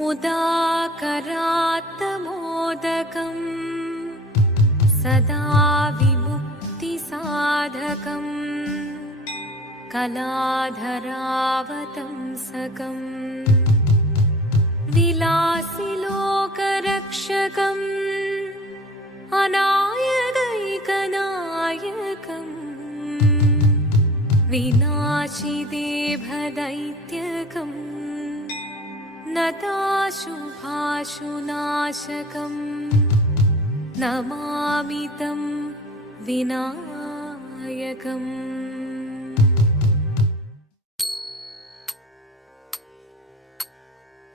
मुदाकरात्तमोदकम् सदा विमुक्तिसाधकम् कलाधरावतंसकम् विलासिलोकरक्षकम् अनायकैकनायकम् विनाशिदेभदैत्यकम् नताशुभाशुनाशकम् नमामि तं विनायकम्।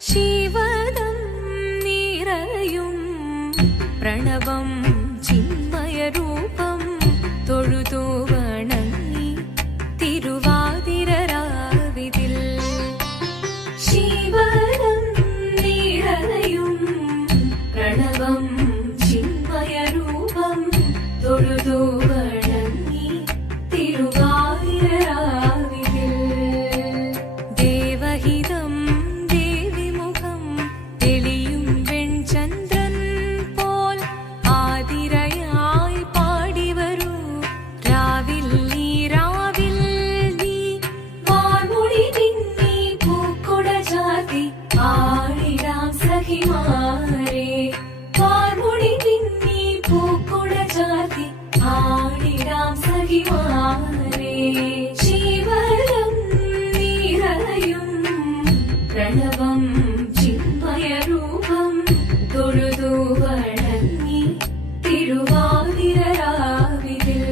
शिवदं निरयुं प्रणवं चिन्मयरूपं തൊഴുതു വണങ്ങി തിരുവാതിരരാവിതിൽ ശിവദം നിറയും പ്രണവം ചിന്മയരൂപം തൊഴുതു വണങ്ങി തിരുവാതിരരാവിതിൽ ദേവഹിതം ദേവിമുഖം തെളിയും വെൺചന്ദ്രൻ പോൽ ആതിരയായി പാടിവരൂ രാവിൽ നീ വാർമുടി പിന്നി പൂക്കൊട ചാർത്തി ആടിടാം സഖിമാരെ വാർമുടി പിന്നി പൂക്കൊട ചാർത്തി ആടിടാം സഖിമാരെ ശിവദം നിറയും പ്രണവം ചിന്മയരൂപം തൊഴുതു വണങ്ങി തിരുവാതിരരാവിതിൽ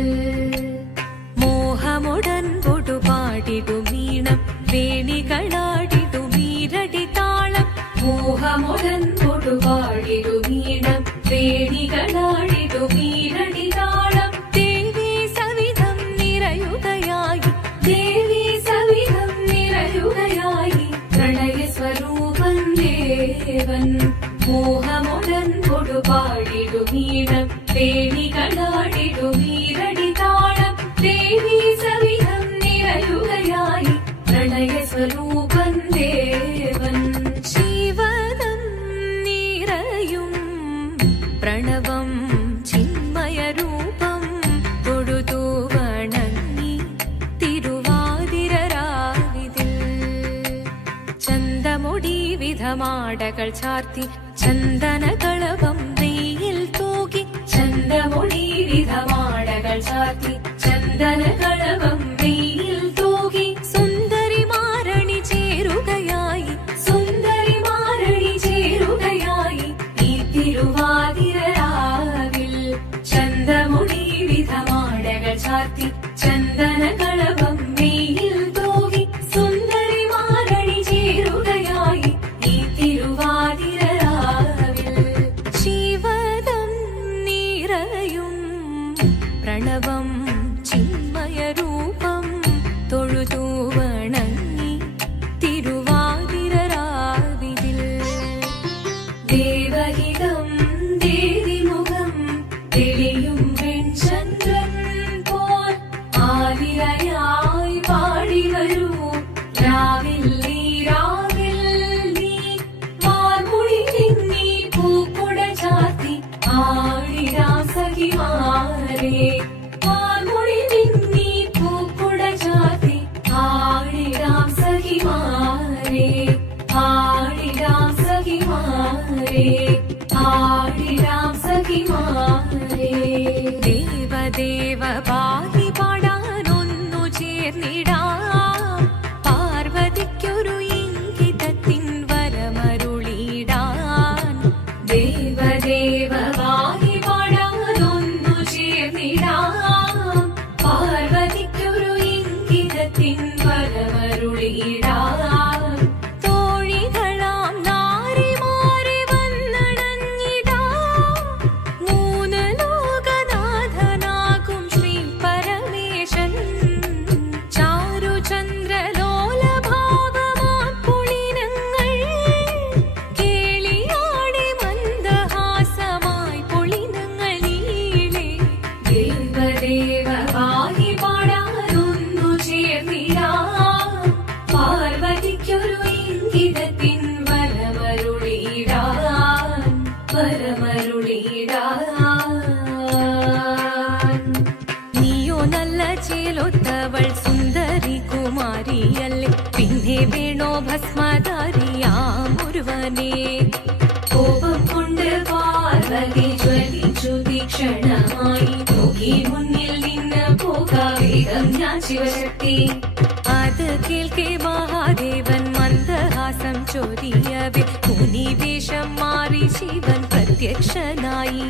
മോഹമുടൻ പൊടുപാടിടുമീണം വേണികളാടിടുമീരടി താളം മോഹമുടൻ പൊടുപാടിടുമീണം വേണികളാടിടുമീരടി താളം ദേവി സവിധം നിറയുകയായി ദേവി സവിധം നിറയുകയായി പ്രണയസ്വരൂപൻ ദേവൻ മോഹമുടൻ പൊടുപാടിടുമീണം വേണികളാടിടുമീരടി താളം ദേവി സവിധം നിറയുകയായി പ്രണയസ്വരൂപൻ ദേവൻ ശിവദം നിറയും പ്രണവം ചിന്മയരൂപം തൊഴുതു വണങ്ങി തിരുവാതിരരാവിതിൽ ചന്തമുടി വിധമാടകൾ ചാർത്തി ചന്ദനകളഭം വെയിൽ തൂകി ചന്തമുടി വിധമാടകൾ ചാർത്തി ചന്ദനകളഭം വെയിൽ തൂകി സുന്ദരിമാരണി ചേരുകയായി സുന്ദരിമാരണി ചേരുകയായി ഈ തിരുവാതിരരാവിൽ ചന്തമുടി വിധമാടകൾ ചാർത്തി ചന്ദനകളഭം വെയിൽ തൂകി സുന്ദരിമാരണി ചേരുകയായി ഈ തിരുവാതിരരാവിൽ ശിവദം നിറയും പ്രണവം ചിന്മയരൂപം വേണോ ഭസ്മധാരിയാമൊരുവനെ. കോപം കൊണ്ട് പാർവതി ജ്വലിച്ചു തീക്ഷണമായി നോക്കി മുന്നിൽ നിന്ന് പോകാവേഗം ഞാൻ ശിവശക്തി. അത് കേൾക്കെ മഹാദേവൻ മന്ദഹാസം ചൊരിയവേ മുനിവേഷം മാറി ശിവൻ പ്രത്യക്ഷനായി.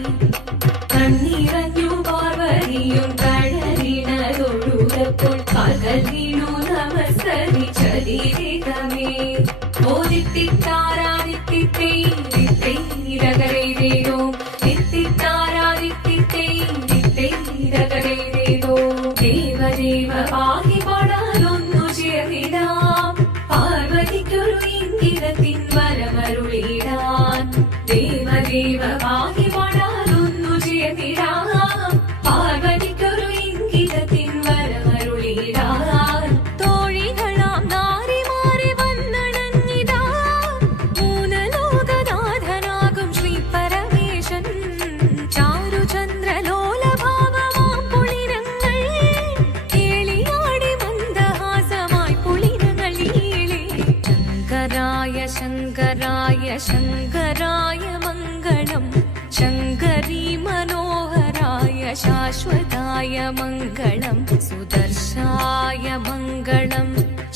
കണ്ണീറഞ്ഞു പാർവതിയും കഴലിണതൊഴുകപ്പോൾ കാൽകൾ വീണു നമസ്കരിച്ചതിവേഗമേ. ഓദിത്തിത്താരാദിത്തിത്തൈരകരേതോ ദിത്തിത്താരാദിത്തിത്തൈരകരേതോ. ദേവദേവ പാഹി പാടാനൊന്നു ചേർന്നിടാം പാർവതിക്കൊരു ഇംഗിതത്തിൻ വരമരുളിടാൻ. ദേവദേവ പാഹി പാടാനൊന്നു ചേർന്നിടാം പാർവതിക്കൊരു ഇംഗിതത്തിൻ വരമരുളിടാൻ. തോഴികളാം നാരിമാരെ വന്നണഞ്ഞിതാ മൂന്നലോകനാഥനാകും ശ്രീ പരമേശൻ. ചാരുചന്ദ്രലോലഭാവമാം പുളിരങ്ങൾ കേളിയാടി മന്ദഹാസമായി പുളിരങ്ങൾ ഈളെ. ശങ്കരായ ശങ്കരായ ശങ്കരായ മംഗളം ശങ്കരീ മനോഹരായ ശാശ്വതായ മംഗളം. സുദർശായ മംഗളം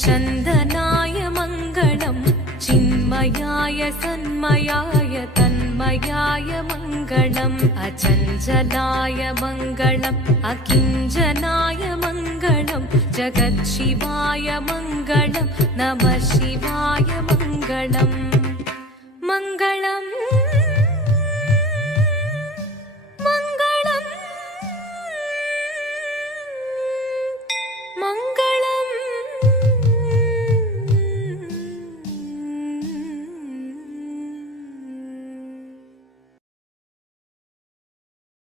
ചന്ദനായ മംഗളം ചിന്മയായ സന്മയായ തന്മയായ മംഗളം. അചഞ്ചലായ മംഗളം അകിഞ്ചനായ മംഗളം ജഗത്ശിവായ മംഗളം നമഃ ശിവായ മംഗളം. മംഗളം മംഗളം മംഗളം.